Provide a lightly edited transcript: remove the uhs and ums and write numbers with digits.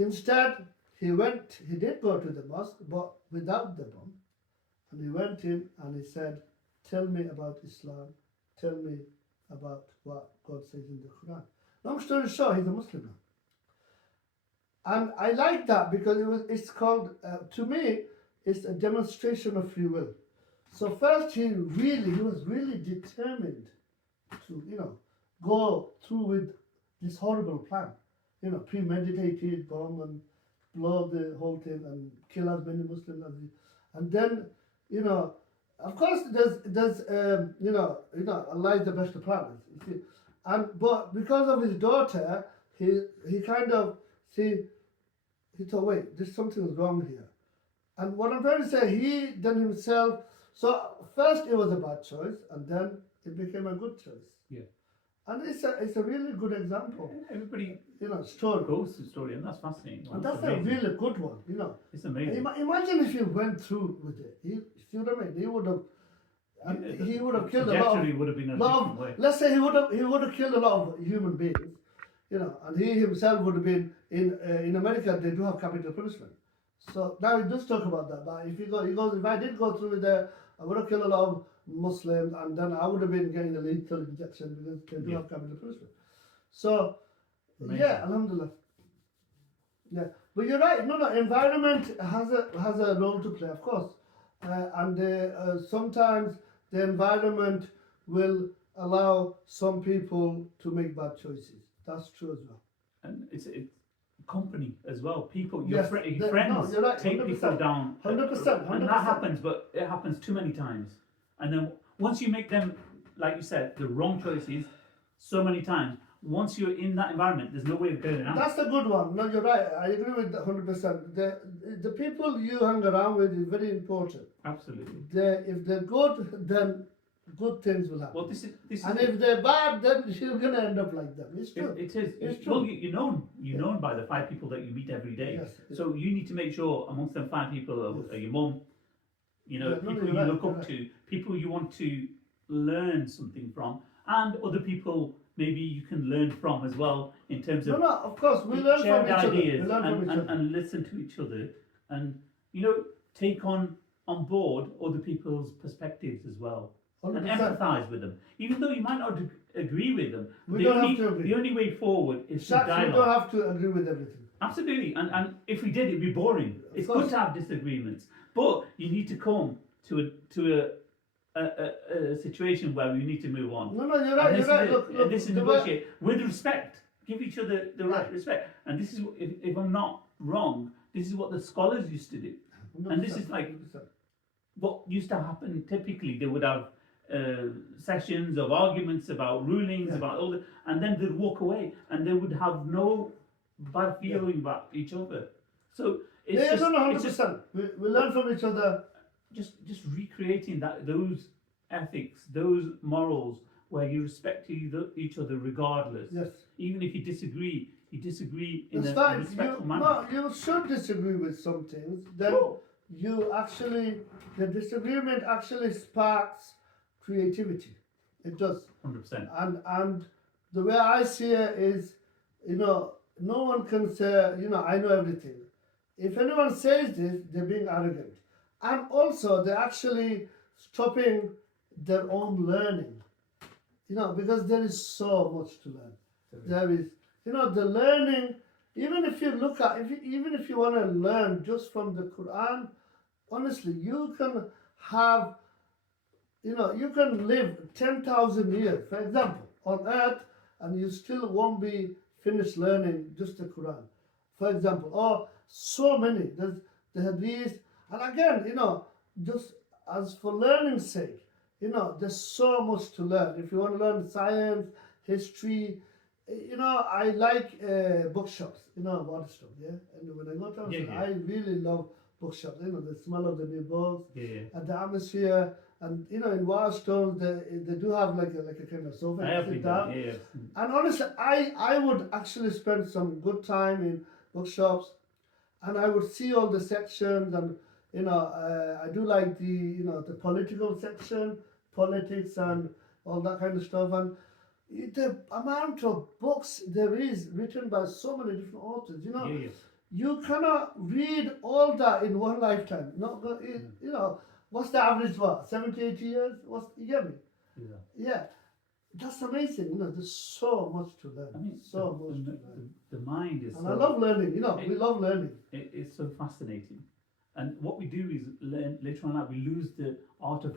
Instead, he did go to the mosque, but without the bomb. And he went in and he said, tell me about Islam, tell me about what God says in the Quran. Long story short, he's a Muslim now. And I like that because it's called, to me, it's a demonstration of free will. So first he was really determined to, go through with this horrible plan. Premeditated bomb and blow the whole thing and kill as many Muslims as he, and then, of course there's Allah is the best of planners, you see. But because of his daughter, he kind of he thought, wait, there's something wrong here. And what I'm trying to say, he then himself, so first it was a bad choice, and then it became a good choice. Yeah. And it's a really good example. Everybody story. goes to the story, and that's fascinating. And that's a really good one, It's amazing. Imagine if he went through with it. You see what I mean? He would have killed a lot of, would have been a different way. let's say he would have killed a lot of human beings, and he himself would have been in America. They do have capital punishment. So now he does talk about that. But he goes, if I did go through with that, I would have killed a lot of Muslims, and then I would have been getting a lethal injection because they do have capital punishment. So, Amazing. yeah, alhamdulillah. Yeah, but you're right. No, environment has a role to play, of course, and sometimes the environment will allow some people to make bad choices. That's true as well. And it's company as well. People, Yes, friends no, you're right, take 100%, people down. 100%, And that happens, but it happens too many times. And then once you make them, like you said, the wrong choices so many times, once you're in that environment, there's no way of getting out. That's a good one. No, you're right. I agree with that 100%. The people you hang around with is very important. Absolutely. If they're good, then good things will happen. Well, this is if they're bad, then you're gonna end up like them. It's true. It is. It's true. Well, you're known by the 5 people that you meet every day. Yes. So you need to make sure amongst them 5 people are your mum, people you right, look up right. to, people you want to learn something from, and other people maybe you can learn from as well in terms of of course we learn from shared each other. We ideas learn from each other. and listen to each other, and take on board other people's perspectives as well. 100%. And empathise with them, even though you might not agree with them. We don't have to agree. The only way forward is through We dialogue. don't have to agree with everything. Absolutely, and if we did, it'd be boring. It's course. good to have disagreements, but you need to come to a situation where we need to move on. No, you're right. You're right. Look, this is negotiate with respect. Give each other the right respect. And this is, if I'm not wrong, this is what the scholars used to do. 100%, And this is like 100%. what used to happen. Typically, they would have sessions of arguments about rulings, about all that, and then they'd walk away, and they would have no bad feeling about each other. So it's just, 100%. We learn from each other. Just recreating those ethics, those morals, where you respect each other regardless. Yes. Even if you disagree in It's a fine. respectful manner. No, you should disagree with some things. Then the disagreement actually sparks creativity. It does. 100%. And the way I see it is, no one can say, I know everything. If anyone says this, they're being arrogant. And also, they're actually stopping their own learning. Because there is so much to learn. There is, the learning, even if you look at, even if you want to learn just from the Quran, honestly, you can have, you can live 10,000 years, for example, on earth, and you still won't be finished learning just the Quran, for example. Or so many. There's the Hadith. And again, just as for learning's sake, there's so much to learn. If you want to learn science, history, I like bookshops, about stuff, yeah? And when I go to Amsterdam, I really love bookshops, the smell of the new books, and the atmosphere, and, in Waterstones, they do have like a kind of sofa. I have been down. Yeah. And honestly, I would actually spend some good time in bookshops, and I would see all the sections, and I do like the political section, politics and all that kind of stuff, and the amount of books there is written by so many different authors, you cannot read all that in one lifetime. Not go- you know, what's the average? What 70, 80 years? What's you get me? Yeah. Yeah, that's amazing. You know, there's so much to learn. I mean, So much to learn. the mind is And so, I love learning. You know, we love learning. it's so fascinating. And what we do is learn later on, we lose the art of